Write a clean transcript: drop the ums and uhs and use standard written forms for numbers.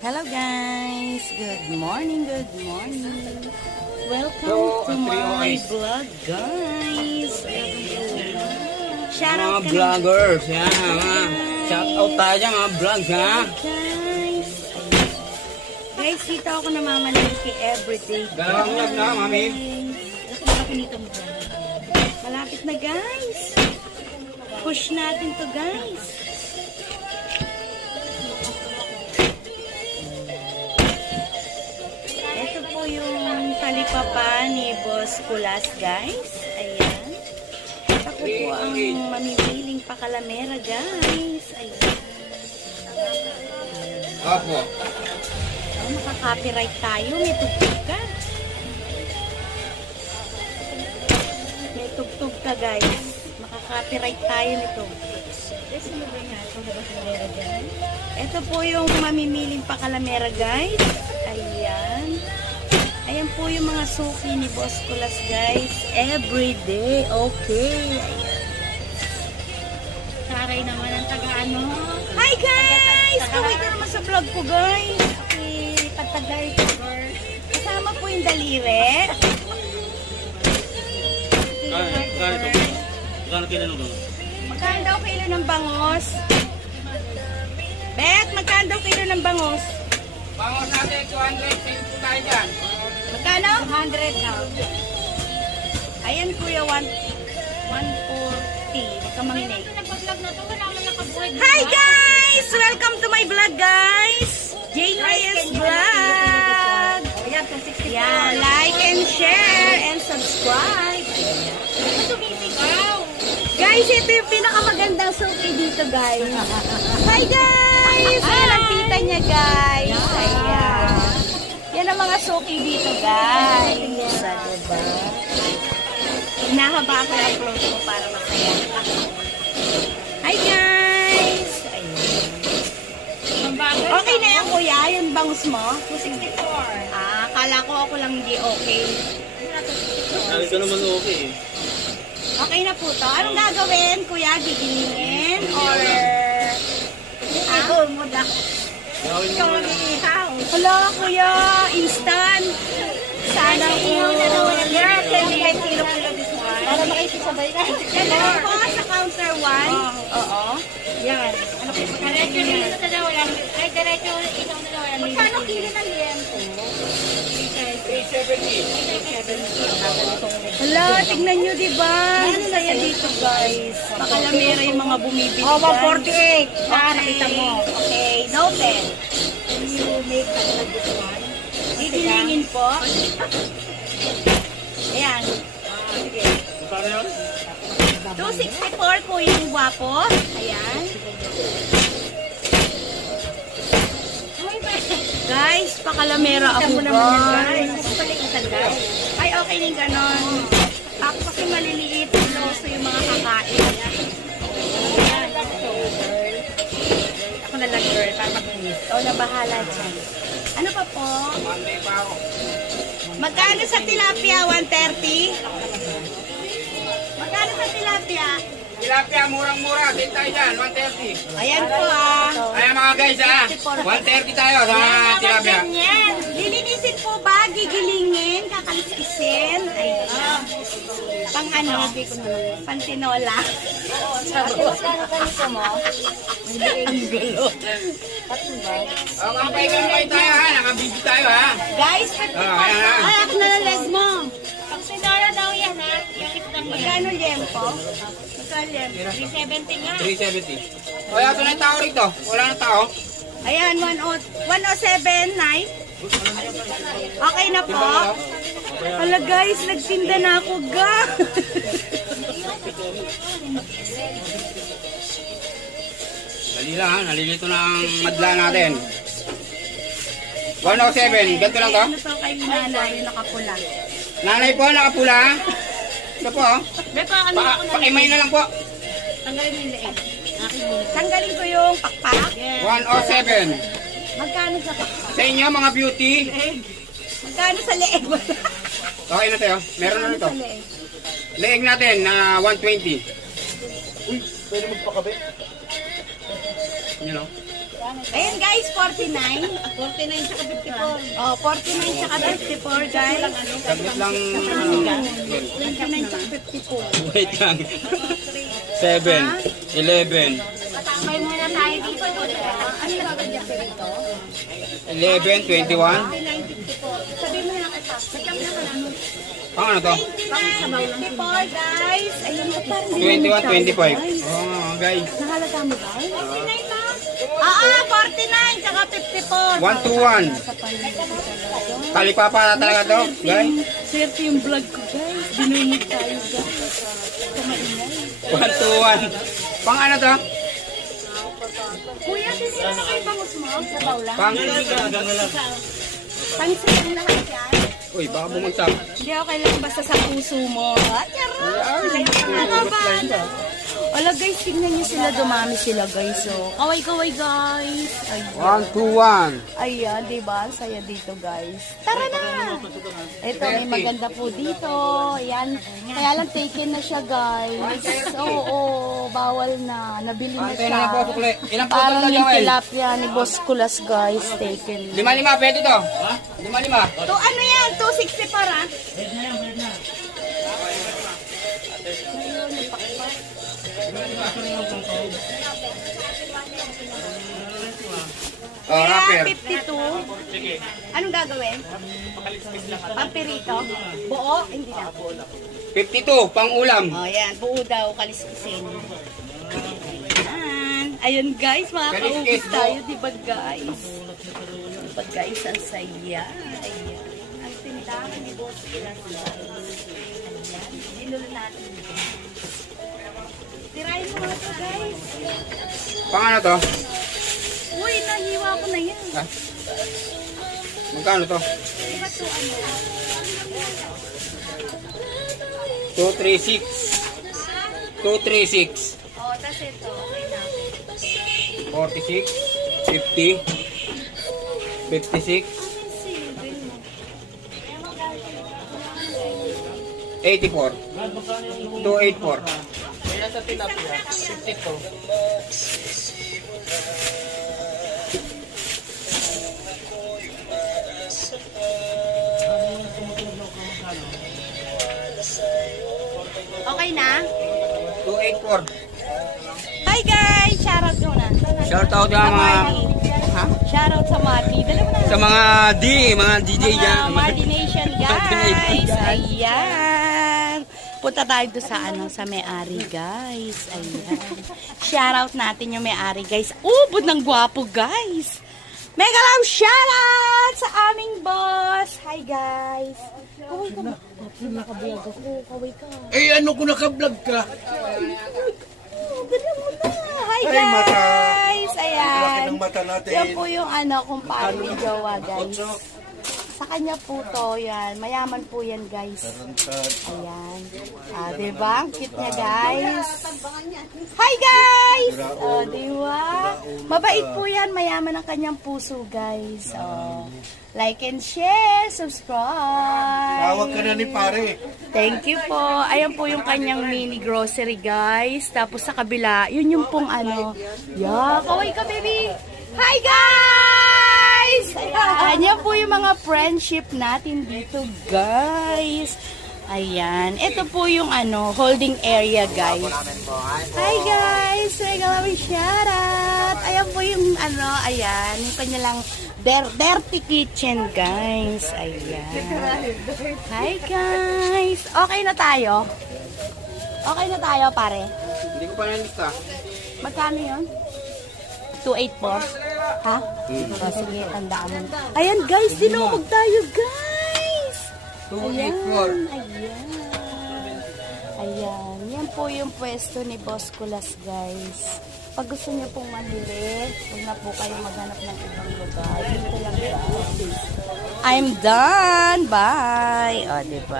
Hello guys! Good morning, good morning! Welcome to my vlog guys! Shout out Mga vloggers, yan. Shout out tayo dyan, mga vlogs, ha? guys! Guys, dito ako namamalaki everyday. Dalawang vlog na, mami. Malapit na guys! Push natin to guys! Ito po yung talipapa ni Boss Kulas guys. Ayan. Ako po ang mamimiling pakalamera guys. Ayan. Opo. Oh, makaka-copyright tayo. May tugtog ka. May tugtog ka guys. Makaka-copyright tayo nito. Ito po yung mamimiling pakalamera guys. Ayan. Ayan po yung mga suki ni Boss Kulas guys. Everyday. Okay. Ayan. Saray naman ang taga-ano. Hi guys! Kaway ka naman sa vlog ko guys. Si Patagay ko, girl. Kasama po yung daliri. Kano kailan nung Magkano daw kilo ng bangos? Bet, magkano daw kilo ng bangos? Bangos natin, 200. Sales po tayo dyan. Magkano? 100 now. Ayan kuya, 140. Huwag ka manginig. Nag-vlog na to, wala man nakabuhay. Hi guys! Welcome to my vlog guys! Jane Reyes Vlog! Ayan, 264. Yan, like and share and subscribe. Ano tumisigaw? Guys, ito yung pinakamagandang suki dito guys. Hi guys! Ayan ang tita niya guys. Ayan. Yan ang mga suki dito guys. Diba? Hinahaba ko yung clothes ko para masaya. Hi guys! Ayan. Okay na yan kuya, yung bangus mo? 264. Ah, akala ko ako lang hindi okay. Sabi ka naman okay. Okay na po to. Anong gagawin kuya? Gigilingin? Or... Ikaw mo da. Gawin Ikaw mo ang na. iihaw. Hello kuya! Instant! Sana Iihaw na daw yan. Girl, all. 25 kilo this one. Para makikisabay na. Dalawa po sa counter 1. Oo. Yan. Ano po? Diretso rin na daw lang. Ay, diretso ikaw na daw lang. Magkano kilo ng liempo? 370. Hala, tignan nyo diba? Ang saya dito guys. Pakalamera yung mga bumibili Oh, guys. 148. Nakita mo. Okay, noted. Can you make that like this one? Gigilingin po. Ayan. Sige. Kano yun? 264 po yung guwapo. Ayan. Guys, pakalamera ako guys. Ay, okay na yung ganon. Ako kasi maliliit. So, yung mga kakain. Ayan. Ako na lang, girl, para mag-miss. Ikaw na bahala dyan. Ano pa po? Monday pa ako. Magkano sa tilapia? 130? Magkano sa tilapia? Tilapia, murang-mura. Sale tayo dyan, 130. Ayan po ah. Ayan mga guys, ha? 130 tayo sa tilapia. Ganyan. Lilinisin po ba? Gigilingin? Kakaliskisin? Ayan. Pang ano? Pantinola. Ang gulo. O, kampay-kampay tayo, ha? Nakabibig tayo, ha? Guys, 54. ayan na. Ay, ako na lang leg mo. Pag sinara daw yan, ha? Yung isang yan. Magkano liempo? Magkano liempo? 370 nga. 370. O, yato na yung tao rito. Wala na tao. Ayan, 107, Nay. Okay na po. Hala guys, nagtinda na ako ga. Dali lang, ha? Nalilito na ang madla natin. 107. Ganito lang to? Ano to kay nanay, yung nakapula. Nanay po, nakapula. Ito po, oh. Beto, ano ako na? Pakimay na lang po. Tanggalin mo yung leeg. Akin muna. Tanggalin ko yung pakpak. 107. Magkano sa pakpak? Sa inyo, mga beauty. Magkano sa leeg? Okay na tayo. Meron na rito. Sa leeg. Leeg natin na 120. Uy, pwede magpakabe? You know? Ayan guys, 49. 49 sa 54. Oh, 49 tsaka 54 guys. Saglit lang. 29 tsaka 54. Wait lang. 7, 11, Patambay muna tayo dito. Ano yung gagawin dito? 11, 21. Sabi mo na kita. Sagam na ka lang. Pang ano to? 59, 54 guys. Ayun na parang 21, 25. Oh, guys. Nahalata mo ba? 49 na. 49 tsaka 54. 1 to 1. Talipapa na talaga to, guys. Swerte yung vlog ko guys. Binunod tayo guys. Kumainay. 1 to 1. Pang ano to? Kuya, sino na kayo bangus mo? Sa bawla? Pang... Pansin ang lahat yan. Uy, baka bumagsak. Hindi ako kailangan basta sa puso mo. Wala guys, tignan nyo sila, dumami sila guys. So, kaway-kaway guys. Ayan. 1 to 1. Ayan, diba? Ang saya dito guys. Tara na! Ito, may maganda po dito. Ayan. Kaya lang taken na siya guys. Oo, bawal na. Nabili na Pantay na po, siya. sukli. Ilang po Parang talaga, yung Joel? tilapia ni Boss Kulas guys, taken. 5-5, pwede to. 5-5. To ano yan? 260 para? Oh, rapper. 52. Anong gagawin? Pampirito? Buo? Hindi na. 52, pang ulam. Oh, yan. Buo daw, kaliskisin. Yan. Ayun guys, makakaubos Kaliskis, buo. tayo, di ba guys? Diba guys, ang saya. Ayan. Ang tindahan ni Boss Kulas. Ayan. Dinulo natin. Tirahin mo nga ito guys. Pang ano to? Uy, nahiwa ko na yan. Ah. Magkano to? Diba to ano? 236. 236. Oh, tas ito. Okay na. 46. 50. 56. 84. 284. Kaya sa tilapia, 52. Okay na? 284. Hi guys! Shoutout ko na. Shout out yung mga ha? Shoutout sa Marty. Dala mo na. Sa mga mga DJ Mga dyan. Marty Nation guys. Ayan. Punta tayo doon sa sa may-ari guys. Ayan. Shoutout natin yung may-ari guys. Ubod ng gwapo guys. Mega love shoutout sa aming boss. Hi guys. Kaway ka ba? Nakablog ako. Kaway ka. Eh, ano kung naka-vlog ka? Dala mo na. Hi Ay, mata. guys. Ayan. Laki ng mata natin. Yan po yung kumpare ni Jowa guys. Sa kanya po to, yan. Mayaman po yan guys. Ayan. Diba? Ang cute niya guys. Hi guys! Diba? Mabait po yan. Mayaman ang kanyang puso guys. Like and share, subscribe. Tawag ka na ni pare. Thank you po. Ayan po yung kanyang mini grocery guys. Tapos sa kabila, yun yung pong Yeah, kaway ka baby. Hi guys! Ayan, yan po yung mga friendship natin dito guys. Ayan. Ito po yung holding area guys. Hi guys! Mega love shoutout! Ayan po yung ayan. Yung kanya lang dirty kitchen guys. Ayan. Hi guys! Okay na tayo? Okay na tayo pare? Hindi ko pa nalista. Magkano yun? 284? Ha? Sige, tandaan mo. Ayan guys, dinumog tayo guys! 284. Ayan. Ayan. Yan po yung pwesto ni Boss Kulas guys. Pag gusto niyo pong mamili, huwag na po kayo maghanap ng ibang lugar. Dito lang guys. I'm done. Bye. O, diba?